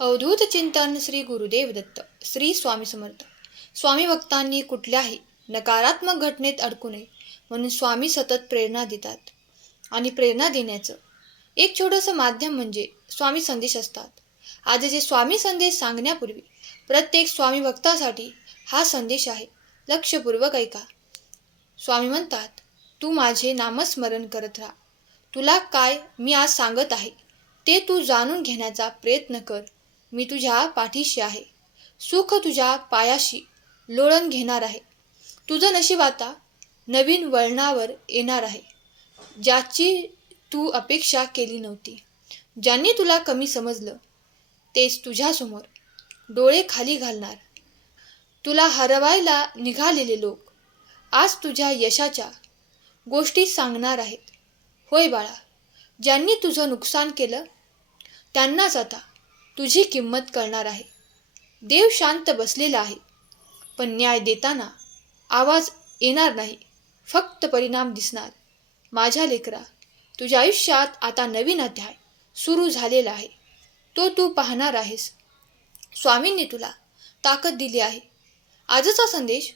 अवधूत चिंतन श्री गुरुदेव दत्त. श्री स्वामी समर्थ. स्वामी भक्तांनी कुठल्याही नकारात्मक घटनेत अडकू नये म्हणून स्वामी सतत प्रेरणा देतात. आणि प्रेरणा देण्याचं एक छोटंसं माध्यम म्हणजे स्वामी संदेश असतात. आजचे स्वामी संदेश सांगण्यापूर्वी प्रत्येक स्वामी भक्तासाठी हा संदेश आहे. लक्षपूर्वक ऐका. स्वामी म्हणतात, तू माझे नामस्मरण करत राहा. तुला काय मी आज सांगत आहे ते तू जाणून घेण्याचा प्रयत्न कर. मी तुझ्या पाठीशी आहे. सुख तुझ्या पायाशी लोळण घेणार आहे. तुझं नशीब आता नवीन वळणावर येणार आहे, ज्याची तू अपेक्षा केली नव्हती. ज्यांनी तुला कमी समजलं तेच तुझ्यासमोर डोळे खाली घालणार. तुला हरवायला निघालेले लोक आज तुझ्या यशाच्या गोष्टी सांगणार आहेत. होय बाळा, ज्यांनी तुझं नुकसान केलं त्यांनाच आता तुझी किंमत कळणार आहे. देव शांत बसलेला आहे, पण न्याय देताना आवाज येणार नाही, फक्त परिणाम दिसणार. माझ्या लेकरा, तुझ्या आयुष्यात आता नवीन अध्याय सुरू झालेला आहे. तो तू पाहणार आहेस. स्वामींनी तुला ताकद दिली आहे. आजचा संदेश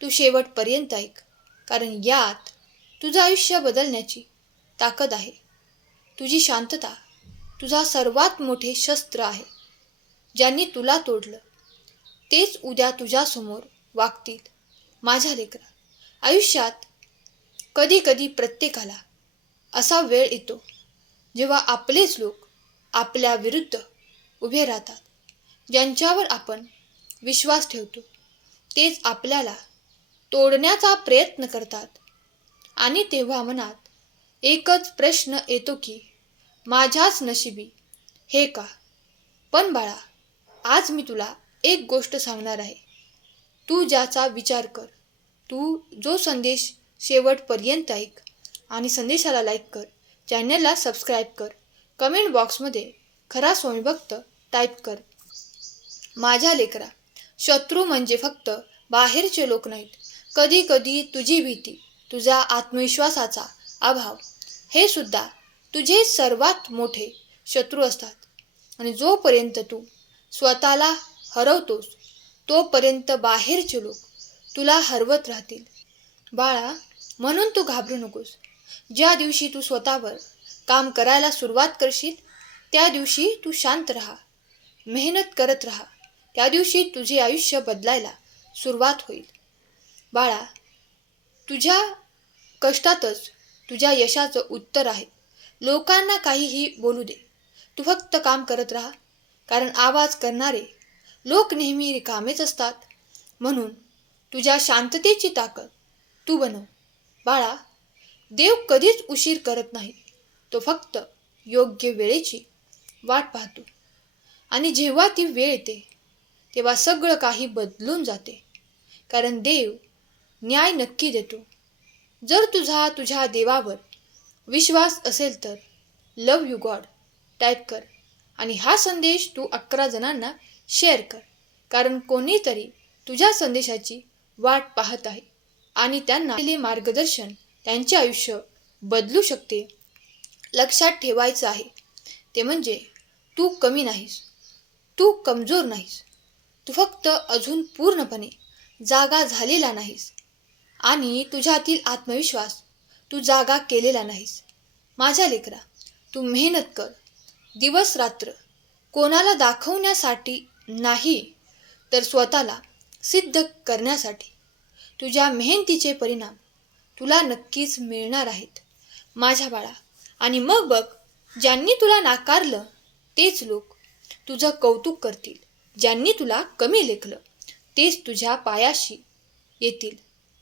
तू शेवटपर्यंत ऐक, कारण यात तुझं आयुष्य बदलण्याची ताकद आहे. तुझी शांतता तुझा सर्वात मोठे शस्त्र आहे. ज्यांनी तुला तोडलं तेच उद्या तुझ्यासमोर वागतील. माझ्या लेकरा, आयुष्यात कधी कधी प्रत्येकाला असा वेळ येतो जेव्हा आपलेच लोक आपल्या विरुद्ध उभे राहतात. ज्यांच्यावर आपण विश्वास ठेवतो तेच आपल्याला तोडण्याचा प्रयत्न करतात. आणि तेव्हा मनात एकच प्रश्न येतो की माझ्याच नशिबी हे का? पण बाळा, आज मी तुला एक गोष्ट सांगणार आहे. तू ज्याचा विचार कर. तू जो संदेश शेवटपर्यंत ऐक आणि संदेशाला लाईक कर, चॅनलला सबस्क्राईब कर, कमेंट बॉक्समध्ये खरा स्वामीभक्त टाईप कर. माझ्या लेकरा, शत्रू म्हणजे फक्त बाहेरचे लोक नाहीत. कधी कधी तुझी भीती, तुझा आत्मविश्वासाचा अभाव हे सुद्धा तुझे सर्वात मोठे शत्रू असतात. आणि जोपर्यंत तू स्वतःला हरवतोस तोपर्यंत बाहेरचे लोक तुला हरवत राहतील. बाळा, म्हणून तू घाबरू नकोस. ज्या दिवशी तू स्वतःवर काम करायला सुरुवात करशील त्या दिवशी तू शांत राहा, मेहनत करत राहा. त्या दिवशी तुझे आयुष्य बदलायला सुरुवात होईल. बाळा, तुझ्या कष्टातच तुझ्या यशाचं उत्तर आहे. लोकांना काहीही बोलू दे, तू फक्त काम करत राहा, कारण आवाज करणारे लोक नेहमी रिकामेच असतात. म्हणून तुझ्या शांततेची ताकद तू बनव. बाळा, देव कधीच उशीर करत नाही. तो फक्त योग्य वेळेची वाट पाहतो. आणि जेव्हा ती वेळ येते तेव्हा सगळं काही बदलून जाते, कारण देव न्याय नक्की देतो. जर तुझ्या देवावर विश्वास असेल तर लव यू गॉड टाईप कर आणि हा संदेश तू 11 जणांना शेअर कर, कारण कोणीतरी तुझ्या संदेशाची वाट पाहत आहे आणि त्यांना दिलेले मार्गदर्शन त्यांचे आयुष्य बदलू शकते. लक्षात ठेवायचं आहे ते म्हणजे तू कमी नाहीस, तू कमजोर नाहीस. तू फक्त अजून पूर्णपणे जागा झालेला नाहीस आणि तुझ्यातील आत्मविश्वास तू जागा केलेला नाहीस. माझ्या लेकरा, तू मेहनत कर दिवस रात्र, कोणाला दाखवण्यासाठी नाही तर स्वतःला सिद्ध करण्यासाठी. तुझ्या मेहनतीचे परिणाम तुला नक्कीच मिळणार आहेत माझ्या बाळा. आणि मग बघ, ज्यांनी तुला नाकारलं तेच लोक तुझं कौतुक करतील. ज्यांनी तुला कमी लेखलं तेच तुझ्या पायाशी येतील.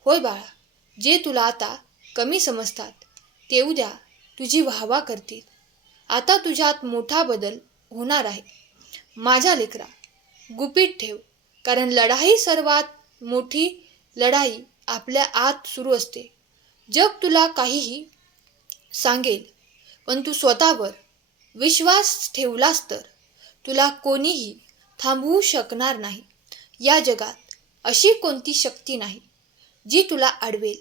होय बाळा, जे तुला आता कमी समजतात ते उद्या तुझी वाहवा करतील. आता तुझ्यात मोठा बदल होणार आहे. माझ्या लेकरा, गुपित ठेव, कारण लढाई, सर्वात मोठी लढाई आपल्या आत सुरू असते. जग तुला काहीही सांगेल, पण तू स्वतःवर विश्वास ठेवलास तर तुला कोणीही थांबवू शकणार नाही. या जगात अशी कोणती शक्ती नाही जी तुला अडवेल,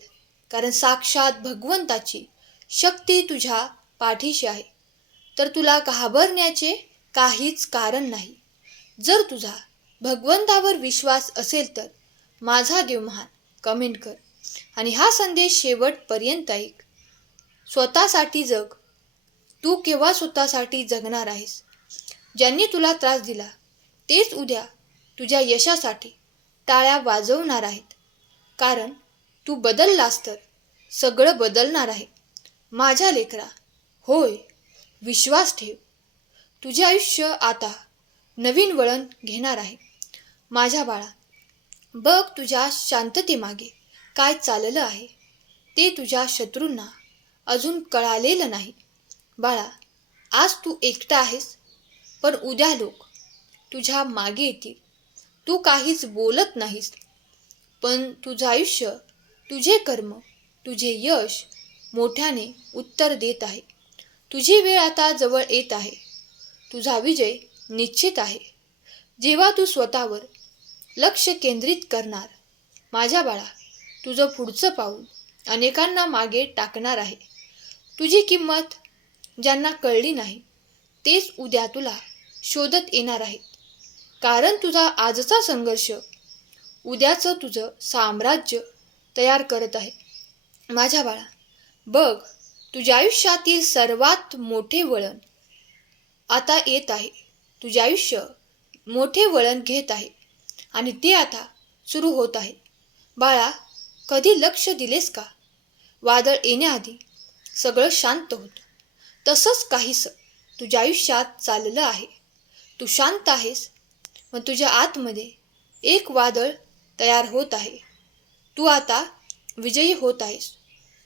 कारण साक्षात भगवंताची शक्ती तुझ्या पाठीशी आहे. तर तुला घाबरण्याचे काहीच कारण नाही. जर तुझा भगवंतावर विश्वास असेल तर माझा देव महान कमेंट कर आणि हा संदेश शेवटपर्यंत ऐक. स्वतःसाठी जग. तू केव्हा स्वतःसाठी जगणार आहेस? ज्यांनी तुला त्रास दिला तेच उद्या तुझ्या यशासाठी टाळ्या वाजवणार आहेत. कारण तू बदललास तर सगळं बदलणार आहे. माझ्या लेकरा, होय, विश्वास ठेव. तुझे आयुष्य आता नवीन वळण घेणार आहे. माझ्या बाळा, बघ तुझ्या शांततेमागे काय चाललं आहे ते तुझ्या शत्रूंना अजून कळालेलं नाही. बाळा, आज तू एकटा आहेस, पण उद्या लोक तुझ्या मागे येतील. तू काहीच बोलत नाहीस, पण तुझं आयुष्य, तुझे कर्म, तुझे यश मोठ्याने उत्तर देत आहे. तुझी वेळ आता जवळ येत आहे. तुझा विजय निश्चित आहे. जेव्हा तू स्वतःवर लक्ष केंद्रित करणार, माझ्या बाळा, तुझं पुढचं पाऊल अनेकांना मागे टाकणार आहे. तुझी किंमत ज्यांना कळली नाही तेच उद्या तुला शोधत येणार आहेत. कारण तुझा आजचा संघर्ष उद्याचं तुझं साम्राज्य तयार करत आहे. माझ्या बाळा, बघ तुझ्या आयुष्यातील सर्वात मोठे वळण आता येत आहे. तुझे आयुष्य मोठे वळण घेत आहे आणि ते आता सुरू होत आहे. बाळा, कधी लक्ष दिलेस का? वादळ येण्याआधी सगळं शांत होतं. तसंच काहीसं तुझ्या आयुष्यात चाललं आहे. तू शांत आहेस, मग तुझ्या आतमध्ये एक वादळ तयार होत आहे. तू आता विजयी होत आहेस.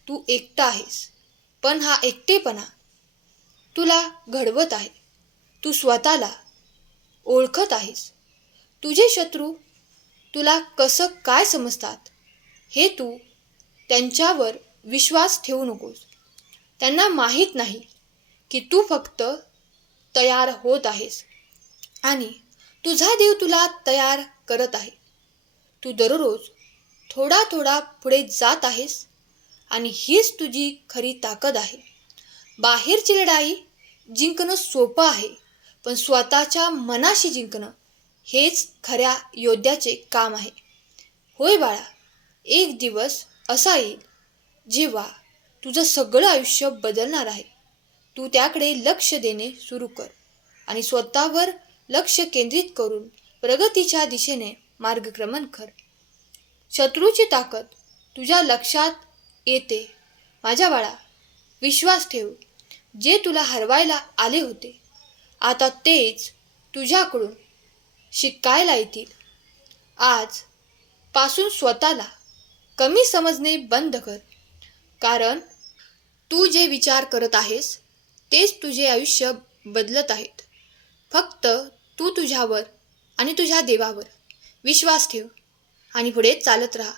तू एकटा आहेस, पण हा एकटेपणा तुला घडवत आहे. तू स्वतःला ओळखत आहेस. तुझे शत्रू तुला कसं काय समजतात हे तू त्यांच्यावर विश्वास ठेवू नकोस. त्यांना माहीत नाही की तू फक्त तयार होत आहेस आणि तुझा देव तुला तयार करत आहे. तू दररोज थोडा थोडा पुढे जात आहेस आणि हीच तुझी खरी ताकद आहे. बाहेरची लढाई जिंकणं सोपं आहे, पण स्वतःच्या मनाशी जिंकणं हेच खऱ्या योद्ध्याचे काम आहे. होय बाळा, एक दिवस असा येईल जेव्हा तुझं सगळं आयुष्य बदलणार आहे. तू त्याकडे लक्ष देणे सुरू कर आणि स्वतःवर लक्ष केंद्रित करून प्रगतीच्या दिशेने मार्गक्रमण कर. शत्रूची ताकद तुझ्या लक्षात येते. माझ्या बाळा, विश्वास ठेव. जे तुला हरवायला आले होते आता तेच तुझ्याकडून शिकायला येतील. आज पासून स्वतःला कमी समजणे बंद कर. कारण तू जे विचार करत आहेस तेच तुझे आयुष्य बदलत आहेत. फक्त तू तुझ्यावर आणि तुझ्या देवावर विश्वास ठेव आणि पुढे चालत राहा.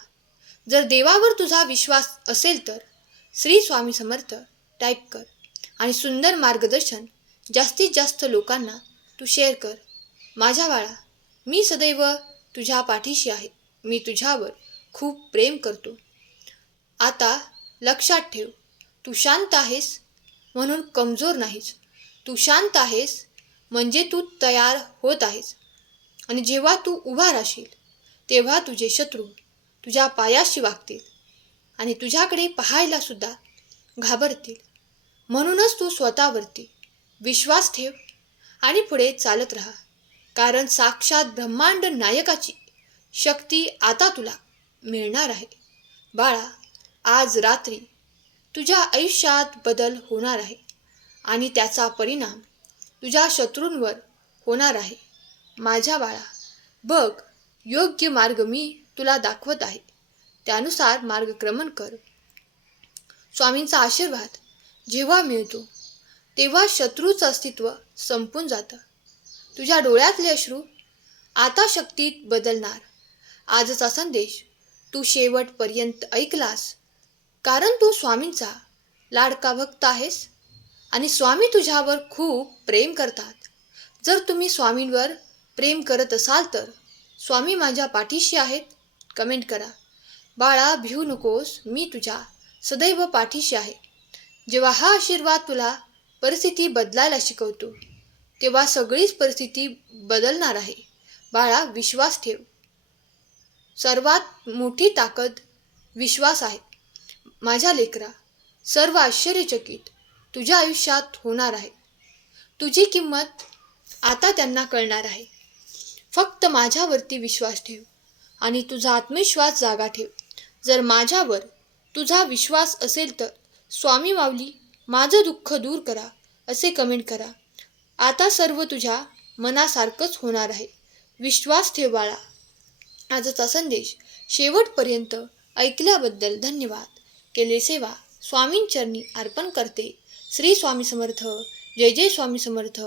जर देवावर तुझा विश्वास असेल तर श्री स्वामी समर्थ टाईप कर आणि सुंदर मार्गदर्शन जास्तीत जास्त लोकांना तू शेअर कर. माझ्या बाळा, मी सदैव तुझ्या पाठीशी आहे. मी तुझ्यावर खूप प्रेम करतो. आता लक्षात ठेव, तू शांत आहेस म्हणून कमजोर नाहीस. तू शांत आहेस म्हणजे तू तयार होत आहेस. आणि जेव्हा तू उभा राहशील तेव्हा तुझे शत्रू तुझ्या पायाशी वागतील आणि तुझ्याकडे पाहायला सुद्धा घाबरतील. म्हणूनच तू स्वतःवरती विश्वास ठेव आणि पुढे चालत राहा. कारण साक्षात ब्रह्मांड नायकाची शक्ती आता तुला मिळणार आहे. बाळा, आज रात्री तुझ्या आयुष्यात बदल होणार आहे आणि त्याचा परिणाम तुझ्या शत्रूंवर होणार आहे. माझ्या बाळा, बघ योग्य मार्ग मी तुला दाखवत आहे. त्यानुसार मार्गक्रमण कर. स्वामींचा आशीर्वाद जेव्हा मिळतो तेव्हा शत्रूचं अस्तित्व संपून जातं. तुझ्या डोळ्यातले अश्रू आता शक्तीत बदलणार. आजचा संदेश तू शेवटपर्यंत ऐकलास कारण तू स्वामींचा लाडका भक्त आहेस आणि स्वामी तुझ्यावर खूप प्रेम करतात. जर तुम्ही स्वामींवर प्रेम करत असाल तर स्वामी माझ्या पाठीशी आहेत कमेंट करा. बाळा, भिवू नकोस, मी तुझ्या सदैव पाठीशी आहे. जेव्हा हा आशीर्वाद तुला परिस्थिती बदलायला शिकवतो तेव्हा सगळीच परिस्थिती बदलणार आहे. बाळा, विश्वास ठेव. सर्वात मोठी ताकद विश्वास आहे. माझ्या लेकरा, सर्व आश्चर्यचकित तुझ्या आयुष्यात होणार आहे. तुझी किंमत आता त्यांना कळणार आहे. फक्त माझ्यावरती विश्वास ठेव आणि तुझा आत्मविश्वास जागा ठेव. जर माझ्यावर तुझा विश्वास असेल तर स्वामी माऊली माझं दुःख दूर करा असे कमेंट करा. आता सर्व तुझ्या मनासारखंच होणार आहे. विश्वास ठेव बाळा. आजचा संदेश शेवटपर्यंत ऐकल्याबद्दल धन्यवाद. केले सेवा स्वामींचरणी अर्पण करते. श्री स्वामी समर्थ. जय जय स्वामी समर्थ.